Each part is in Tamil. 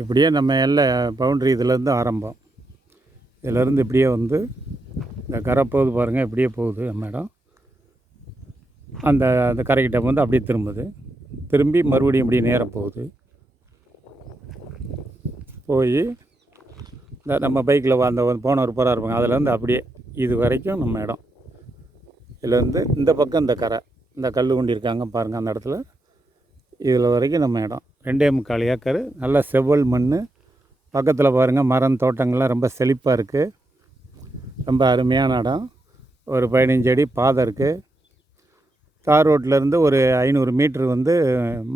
இப்படியே நம்ம எல்லை பவுண்ட்ரி இதிலேருந்து ஆரம்பம். இதிலேருந்து இப்படியே வந்து இந்த கரை போகுது பாருங்கள், இப்படியே போகுது நம்ம இடம். அந்த அந்த கரைக்கிட்ட வந்து அப்படியே திரும்பி மறுபடியும் இப்படியே நேரம் போகுது. போய் இந்த நம்ம பைக்கில் அந்த போனவர் போகிறார் இருப்பாங்க, அதுலேருந்து அப்படியே இது வரைக்கும் நம்ம இடம். இதுலேருந்து இந்த பக்கம் இந்த கரை, இந்த கல் கொண்டி இருக்காங்க பாருங்கள், அந்த இடத்துல இதில் வரைக்கும் நம்ம இடம். 2.25 ஏக்கர், நல்ல செவ்வல் மண். பக்கத்தில் பாருங்கள் மரம் தோட்டங்கள்லாம் ரொம்ப செழிப்பாக இருக்குது. ரொம்ப அருமையான இடம். ஒரு 15 அடி பாதை இருக்குது. தார் ரோட்டிலேருந்து ஒரு 500 மீட்ரு வந்து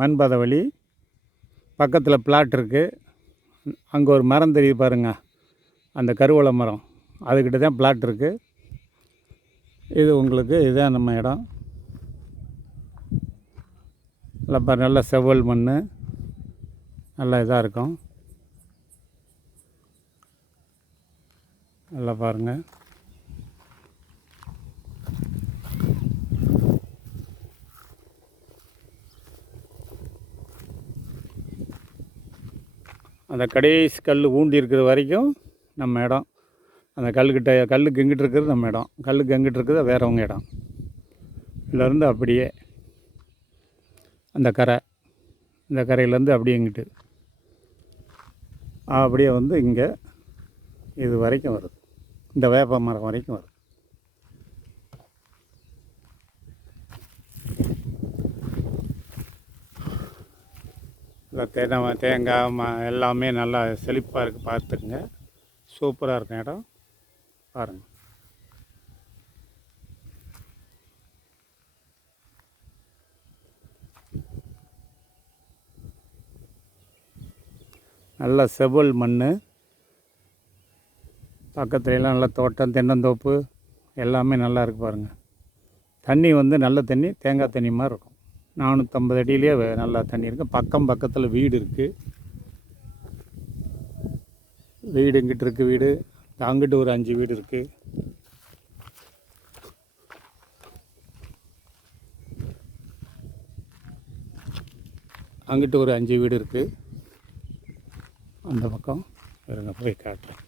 மண் பாதை வழி. பக்கத்தில் பிளாட் இருக்குது. அங்கே ஒரு மரம் தெரியுது பாருங்கள், அந்த கருவளை மரம், அதுக்கிட்ட தான் பிளாட் இருக்குது. இது உங்களுக்கு இதுதான் நம்ம இடம். நல்ல செவ்வல் மண், நல்லா இதாக இருக்கும். நல்லா பாருங்கள். அந்த கடைசி கல் ஊண்டி இருக்கிற வரைக்கும் நம்ம இடம். அந்த கல்லுக்கு எங்கிட்டு இருக்கிறது நம்ம இடம், கல்லுக்கு எங்கிட்டு இருக்கிறது வேறவங்க இடம். இதிலேருந்து அப்படியே அந்த கரை, இந்த கரையிலேருந்து அப்படியே இங்கிட்டு அப்படியே வந்து இங்கே இது வரைக்கும் வருது. இந்த வேப்ப மரம் வரைக்கும் வருது. இல்லை தேங்காய் எல்லாமே நல்லா செழிப்பாக இருக்குது. பார்த்துக்குங்க, சூப்பராக இருக்கும் இடம். பாருங்கள். நல்ல செவ்வல் மண். பக்கத்துலலாம் நல்லா தோட்டம், தென்னந்தோப்பு எல்லாமே நல்லா இருக்குது பாருங்கள். தண்ணி வந்து நல்ல தண்ணி, தேங்காய் தண்ணி மாதிரி இருக்கும். 450 அடியிலே நல்லா தண்ணி இருக்குது. பக்கத்தில் வீடு இருக்குது. வீடு இங்கிட்டு இருக்குது. வீடு அங்கிட்டு ஒரு 5 வீடு இருக்குது. அங்கிட்டு ஒரு 5 வீடு இருக்குது. அந்த பக்கம் இருங்க, போய் காட்டுறேன்.